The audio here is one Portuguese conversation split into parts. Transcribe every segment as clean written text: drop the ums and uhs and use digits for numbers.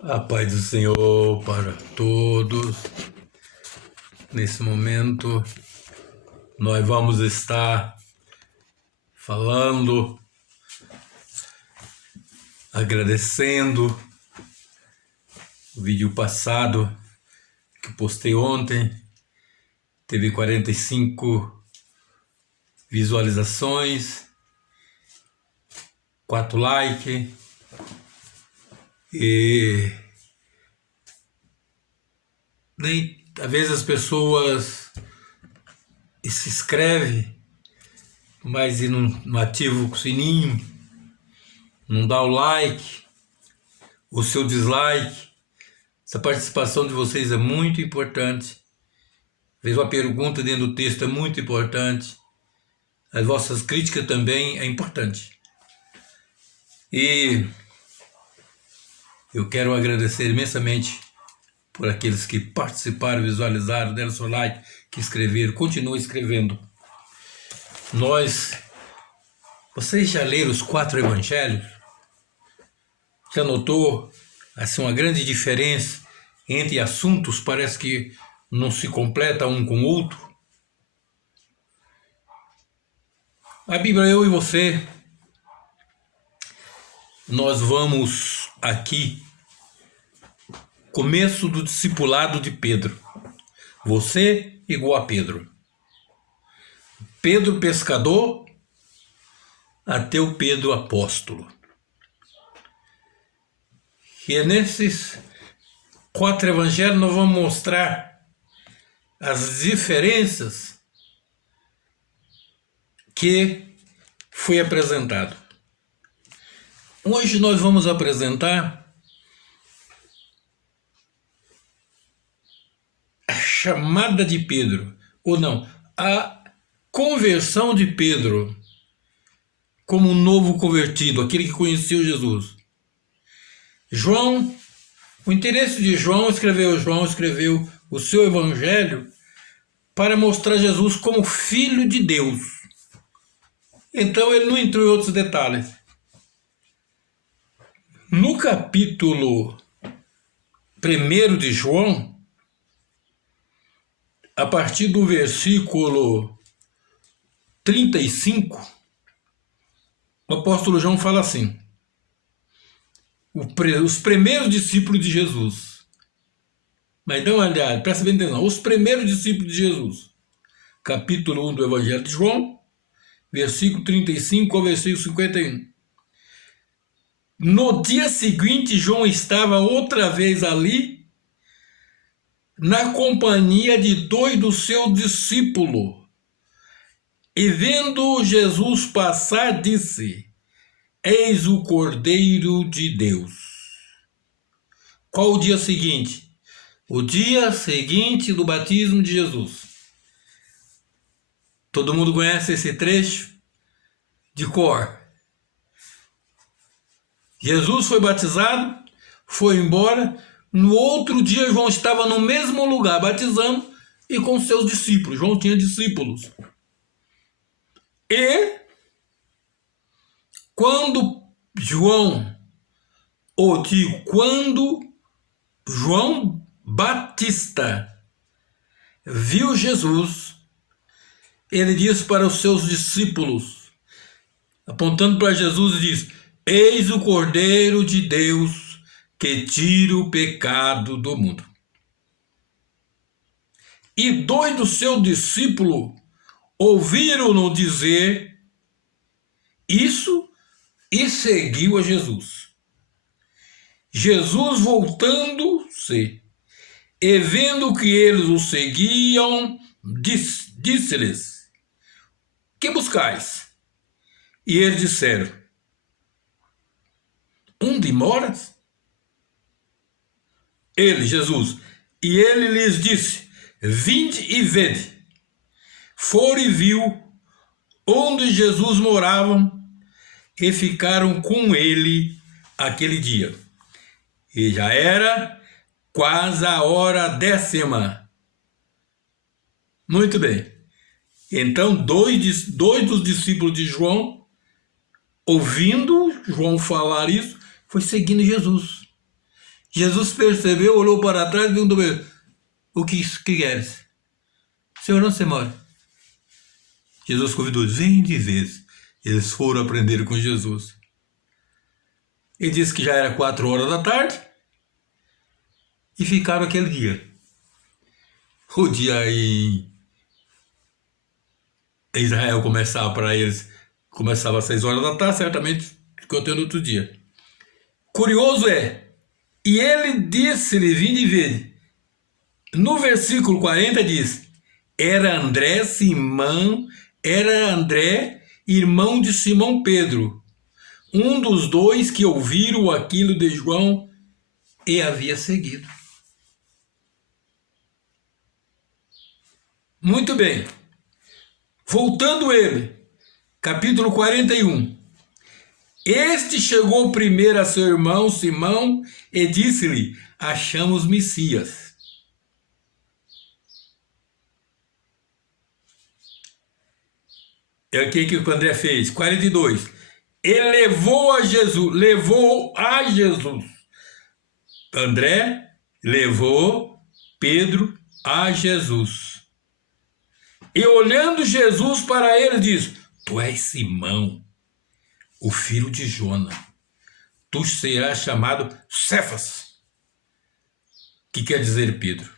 A paz do Senhor para todos. Nesse momento, nós vamos estar falando, agradecendo o vídeo passado que postei ontem. Teve 45 visualizações, 4 likes. E às vezes as pessoas se inscrevem, mas não ativa o sininho, não dá o like, o seu dislike. Essa participação de vocês é muito importante. Às vezes uma pergunta dentro do texto é muito importante. As vossas críticas também é importante. E eu quero agradecer imensamente por aqueles que participaram, visualizaram, deram seu like, que escreveram, continuem escrevendo. Vocês já leram os 4 evangelhos? Já notou assim uma grande diferença entre assuntos? Parece que não se completa um com o outro. A Bíblia, eu e você, nós vamos aqui, começo do discipulado de Pedro. Você igual a Pedro. Pedro pescador até o Pedro apóstolo. E nesses 4 evangelhos nós vamos mostrar as diferenças que foi apresentado. Hoje nós vamos apresentar a chamada de Pedro, ou não, a conversão de Pedro como um novo convertido, aquele que conheceu Jesus. O interesse de João escreveu o seu evangelho para mostrar Jesus como filho de Deus. Então ele não entrou em outros detalhes. No capítulo 1 de João, a partir do versículo 35, o apóstolo João fala assim: os primeiros discípulos de Jesus. Mas dá uma olhada, presta bem atenção, os primeiros discípulos de Jesus. Capítulo 1 do Evangelho de João, versículo 35 ao versículo 51. No dia seguinte, João estava outra vez ali, na companhia de 2 dos seus discípulos. E vendo Jesus passar, disse: Eis o Cordeiro de Deus. Qual o dia seguinte? O dia seguinte do batismo de Jesus. Todo mundo conhece esse trecho de cor. Jesus foi batizado, foi embora. No outro dia, João estava no mesmo lugar batizando e com seus discípulos. João tinha discípulos. E quando João Batista viu Jesus, ele disse para os seus discípulos, apontando para Jesus, diz: Eis o Cordeiro de Deus que tira o pecado do mundo. E 2 dos seus discípulos ouviram-no dizer isso e seguiu a Jesus. Jesus, voltando-se e vendo que eles o seguiam, disse-lhes: Que buscais? E eles disseram: Onde moras? Jesus, e ele lhes disse: Vinde e vede. Foram e viu onde Jesus morava e ficaram com ele aquele dia. E já era quase a hora 10ª. Muito bem. Então, 2 dos discípulos de João, ouvindo João falar isso, foi seguindo Jesus. Jesus percebeu, olhou para trás e perguntou: o que queres? Senhor, onde você mora? Jesus convidou: vem de vez. Eles foram aprender com Jesus. Ele disse que já era 4 horas da tarde e ficaram aquele dia. O dia em Israel começava para eles, começava às 6 horas da tarde, certamente ficou até no outro dia. Curioso é, e ele disse-lhe: vinde e vede. No versículo 40 diz: era André, irmão de Simão Pedro, um dos dois que ouviram aquilo de João e havia seguido. Muito bem. Voltando ele, capítulo 41. Este chegou primeiro a seu irmão Simão e disse-lhe: achamos Messias. É o que o André fez. 42. Ele levou a Jesus. André levou Pedro a Jesus. E olhando Jesus para ele, diz: tu és Simão, o filho de Jona. Tu serás chamado Cefas, que quer dizer Pedro.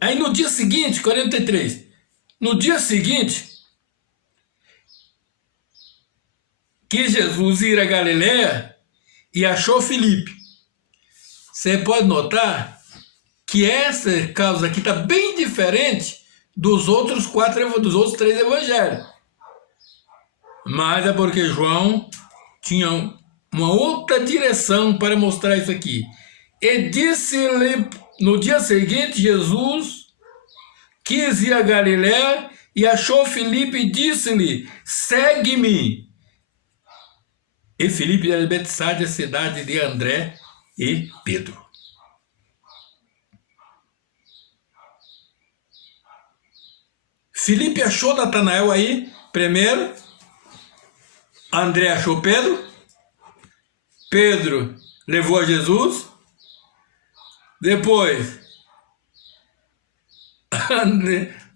Aí no dia seguinte, 43, no dia seguinte, que Jesus ir a Galiléia e achou Filipe. Você pode notar que essa causa aqui está bem diferente dos outros 3 evangelhos. Mas é porque João tinha uma outra direção para mostrar isso aqui. E disse-lhe, no dia seguinte, Jesus quis ir a Galiléia e achou Filipe e disse-lhe: segue-me. E Filipe era de Betsaida, cidade de André e Pedro. Filipe achou Natanael aí, primeiro. André achou Pedro. Pedro levou a Jesus. Depois,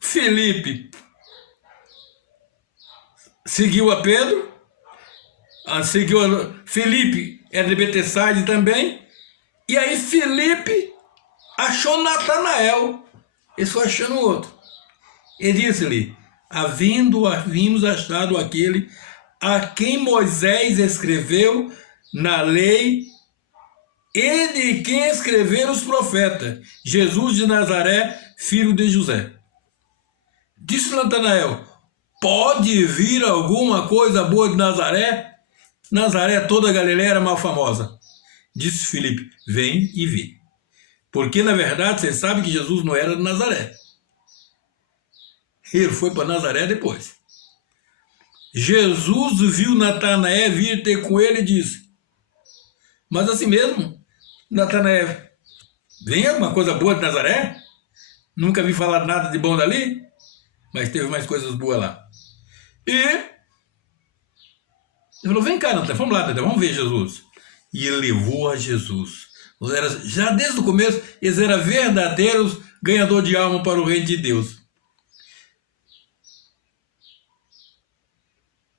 Filipe seguiu a Pedro. Filipe era de Betsaida também. E aí Filipe achou Natanael. Ele foi achando outro. E disse-lhe: havíamos achado aquele a quem Moisés escreveu na lei e de quem escreveram os profetas, Jesus de Nazaré, filho de José. Disse Natanael: pode vir alguma coisa boa de Nazaré? Nazaré, toda a Galiléia era mal famosa. Disse Filipe: vem e vê. Porque, na verdade, você sabe que Jesus não era de Nazaré. Ele foi para Nazaré depois. Jesus viu Natanael vir ter com ele e disse: mas assim mesmo, Natanael, vem alguma coisa boa de Nazaré? Nunca vi falar nada de bom dali, mas teve mais coisas boas lá. E ele falou: vem cá, Natanael, vamos lá, vamos ver Jesus. E ele levou a Jesus. Já desde o começo, eles eram verdadeiros ganhadores de alma para o reino de Deus.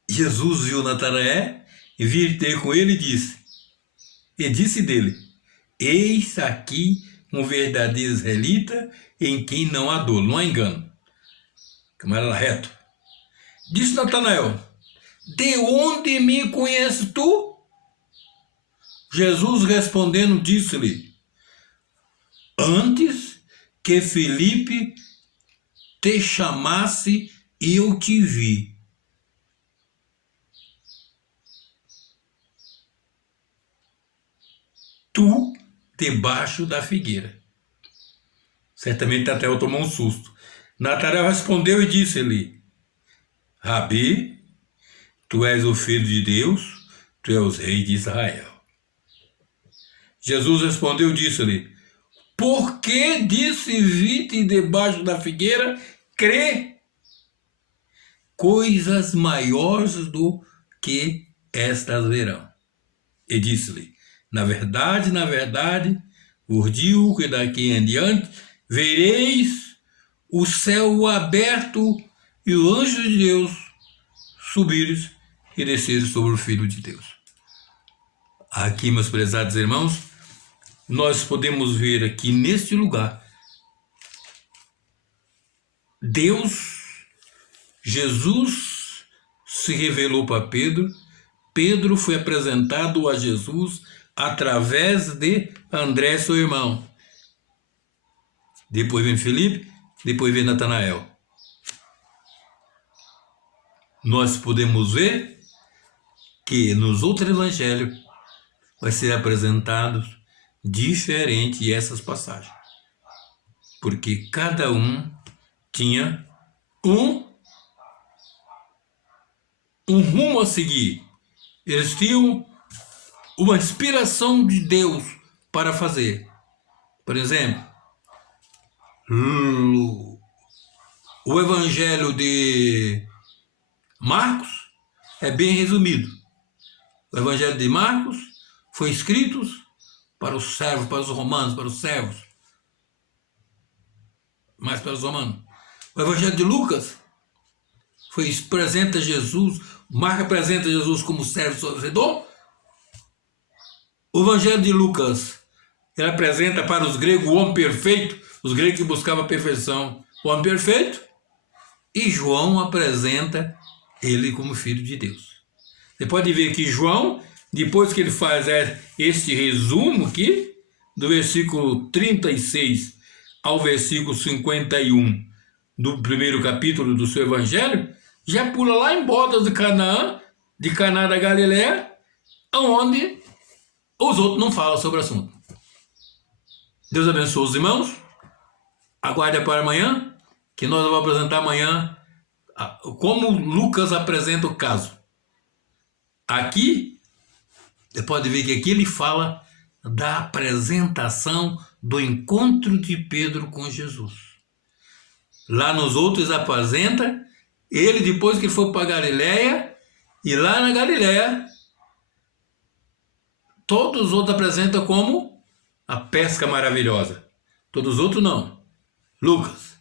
Jesus viu Natanael e vir ter com ele e disse dele: eis aqui um verdadeiro israelita em quem não há dolo, não há engano. Camarada reto. Disse Natanael: de onde me conheces tu? Jesus respondendo disse-lhe: antes que Filipe te chamasse, eu te vi. Tu debaixo da figueira. Certamente Natanael tomou um susto. Natanael respondeu e disse-lhe: Rabi, tu és o filho de Deus, tu és o rei de Israel. Jesus respondeu e disse-lhe: por que disse vi-te debaixo da figueira? Crê. Coisas maiores do que estas verão. E disse-lhe: na verdade, vos digo que daqui em diante vereis o céu aberto e o anjo de Deus subir e descer sobre o Filho de Deus. Aqui, meus prezados irmãos, nós podemos ver aqui neste lugar Jesus se revelou para Pedro. Pedro foi apresentado a Jesus através de André, seu irmão. Depois vem Felipe, depois vem Natanael. Nós podemos ver que nos outros evangelhos vai ser apresentado diferente essas passagens. Porque cada um tinha um rumo a seguir. Eles tinham uma inspiração de Deus para fazer. Por exemplo, o evangelho de Marcos é bem resumido. O evangelho de Marcos foi escrito para os servos, para os romanos, para os servos. Mais para os romanos. O evangelho de Lucas apresenta Jesus, Marcos apresenta Jesus como servo sofredor. O evangelho de Lucas, ele apresenta para os gregos o homem perfeito, os gregos que buscavam a perfeição, o homem perfeito. E João apresenta ele como filho de Deus. Você pode ver que João, depois que ele faz este resumo aqui, do versículo 36 ao versículo 51 do primeiro capítulo do seu evangelho, já pula lá em Bodas de Caná da Galileia, onde os outros não falam sobre o assunto. Deus abençoe os irmãos. Aguarde para amanhã, que nós vamos apresentar amanhã como Lucas apresenta o caso. Aqui, você pode ver que aqui ele fala da apresentação do encontro de Pedro com Jesus. Lá nos outros apresenta ele depois que foi para Galileia, e lá na Galileia todos os outros apresentam como a pesca maravilhosa. Todos os outros não. Lucas.